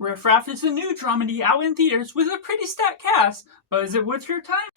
Riff Raff is a new dramedy out in theaters with a pretty stacked cast, but is it worth your time?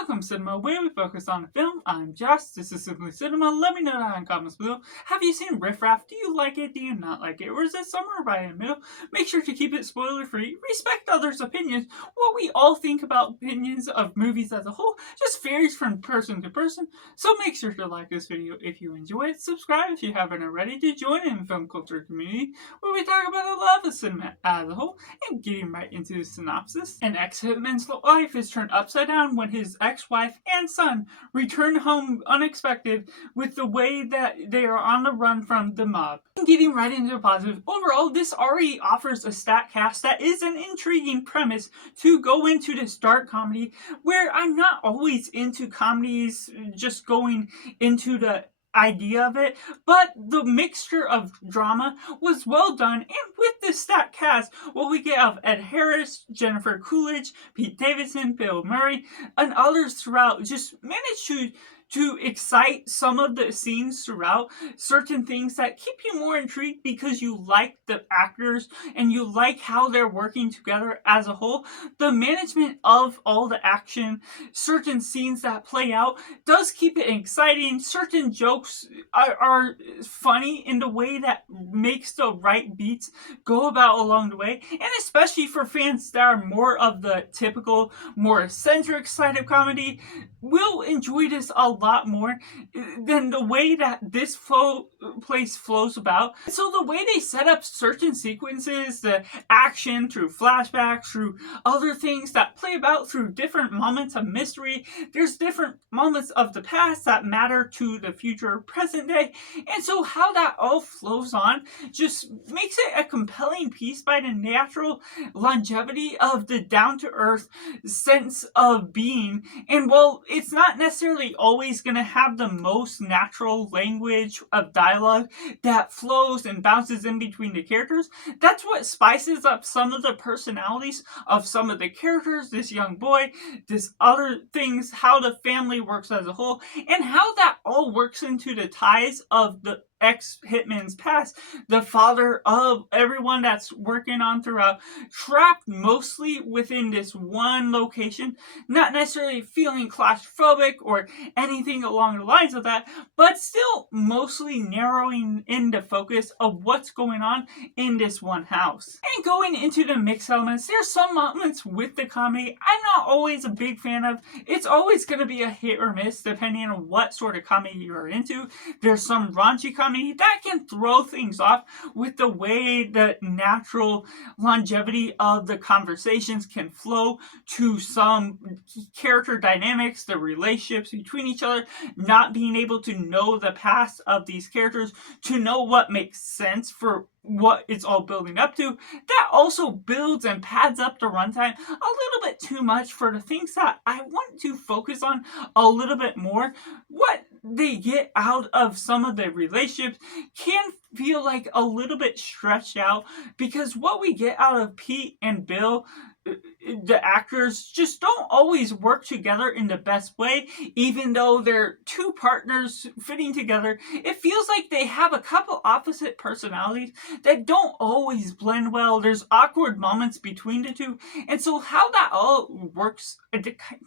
Welcome Cinema, where we focus on a film. I'm Josh, this is Simply Cinema. Let me know down in the comments below. Have you seen Riff Raff? Do you like it? Do you not like it? Or is it somewhere right in the middle? Make sure to keep it spoiler free. Respect others' opinions. What we all think about opinions of movies as a whole just varies from person to person. So make sure to like this video if you enjoy it. Subscribe if you haven't already to join in the film culture community where we talk about the love of cinema as a whole. And getting right into the synopsis. An ex-hitman's life is turned upside down when his ex-wife and son return home unexpected with the way that they are on the run from the mob. Getting right into the positive, overall this already offers a stacked cast that is an intriguing premise to go into this dark comedy where I'm not always into comedies just going into the idea of it, but the mixture of drama was well done, and with this stacked cast, what we get of Ed Harris, Jennifer Coolidge, Pete Davidson, Bill Murray, and others throughout just managed to excite some of the scenes throughout, certain things that keep you more intrigued because you like the actors and you like how they're working together as a whole. The management of all the action, certain scenes that play out, does keep it exciting. Certain jokes are funny in the way that makes the right beats go about along the way, and especially for fans that are more of the typical, more eccentric side of comedy, will enjoy this a lot more than the way that this place flows about. So the way they set up certain sequences, the action through flashbacks, through other things that play about through different moments of mystery, there's different moments of the past that matter to the future present day, and so how that all flows on just makes it a compelling piece by the natural longevity of the down-to-earth sense of being. And while it's not necessarily always going to have the most natural language of dialogue that flows and bounces in between the characters, that's what spices up some of the personalities of some of the characters, this young boy, this other things, how the family works as a whole, and how that all works into the ties of the ex-hitman's past, the father of everyone that's working on throughout, trapped mostly within this one location, not necessarily feeling claustrophobic or anything along the lines of that, but still mostly narrowing in the focus of what's going on in this one house. And going into the mixed elements, there's some moments with the comedy I'm not always a big fan of. It's always going to be a hit or miss depending on what sort of comedy you're into. There's some raunchy comedy that can throw things off with the way the natural longevity of the conversations can flow to some character dynamics, the relationships between each other, not being able to know the past of these characters, to know what makes sense for what it's all building up to. That also builds and pads up the runtime a little bit too much for the things that I want to focus on a little bit more. What they get out of some of the relationships can feel like a little bit stretched out, because what we get out of Pete and Bill, the actors, just don't always work together in the best way. Even though they're two partners fitting together, it feels like they have a couple opposite personalities that don't always blend well. There's awkward moments between the two, and so how that all works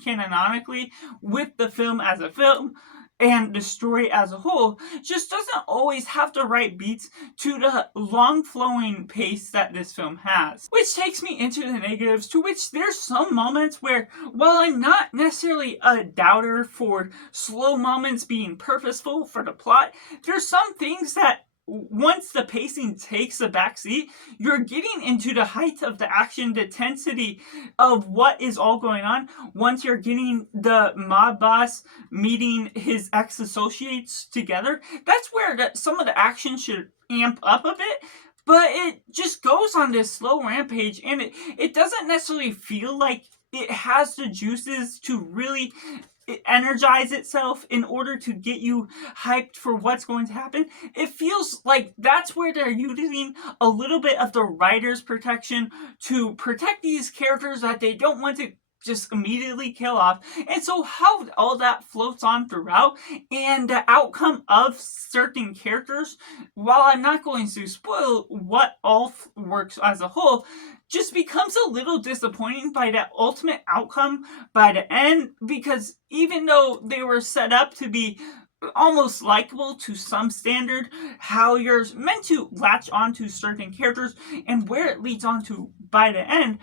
canonically with the film as a film and the story as a whole just doesn't always have the right beats to the long-flowing pace that this film has. Which takes me into the negatives, to which there's some moments where, while I'm not necessarily a doubter for slow moments being purposeful for the plot, there's some things that once the pacing takes a backseat, you're getting into the height of the action, the intensity of what is all going on. Once you're getting the mob boss meeting his ex-associates together, that's where some of the action should amp up a bit. But it just goes on this slow rampage, and it doesn't necessarily feel like it has the juices to really energize itself in order to get you hyped for what's going to happen. It feels like that's where they're using a little bit of the writer's protection to protect these characters that they don't want to just immediately kill off. And so how all that floats on throughout and the outcome of certain characters, while I'm not going to spoil what all works as a whole, just becomes a little disappointing by the ultimate outcome by the end, because even though they were set up to be almost likable to some standard, how you're meant to latch onto certain characters and where it leads on to by the end,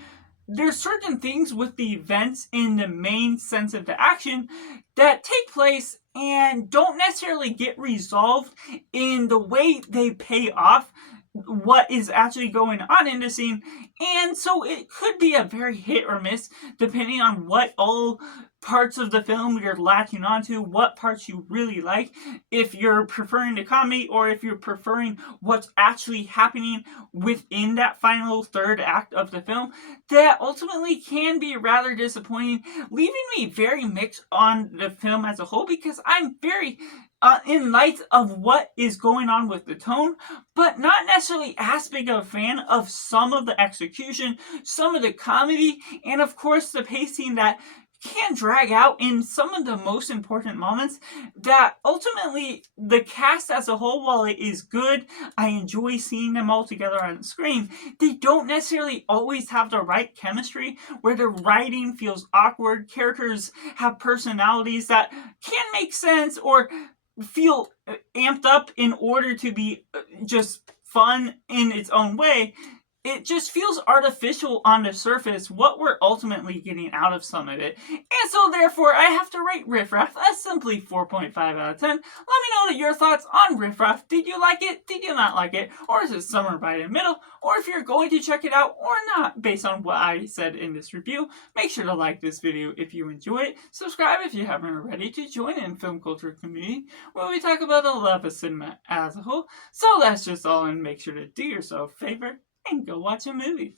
there's certain things with the events in the main sense of the action that take place and don't necessarily get resolved in the way they pay off what is actually going on in the scene. And so it could be a very hit or miss depending on what all parts of the film you're latching onto, what parts you really like, if you're preferring the comedy or if you're preferring what's actually happening within that final third act of the film. That ultimately can be rather disappointing, leaving me very mixed on the film as a whole, because I'm very in light of what is going on with the tone, but not necessarily as big of a fan of some of the execution, some of the comedy, and of course the pacing that can drag out in some of the most important moments. That ultimately the cast as a whole, while it is good, I enjoy seeing them all together on the screen, they don't necessarily always have the right chemistry, where the writing feels awkward, characters have personalities that can make sense or feel amped up in order to be just fun in its own way. It just feels artificial on the surface what we're ultimately getting out of some of it. And so therefore I have to rate Riff Raff a simply 4.5 out of 10. Let me know your thoughts on Riff Raff. Did you like it? Did you not like it? Or is it somewhere by the middle? Or if you're going to check it out or not based on what I said in this review, make sure to like this video if you enjoy it. Subscribe if you haven't already to join in film culture community where we talk about the love of cinema as a whole. So that's just all, and make sure to do yourself a favor and go watch a movie.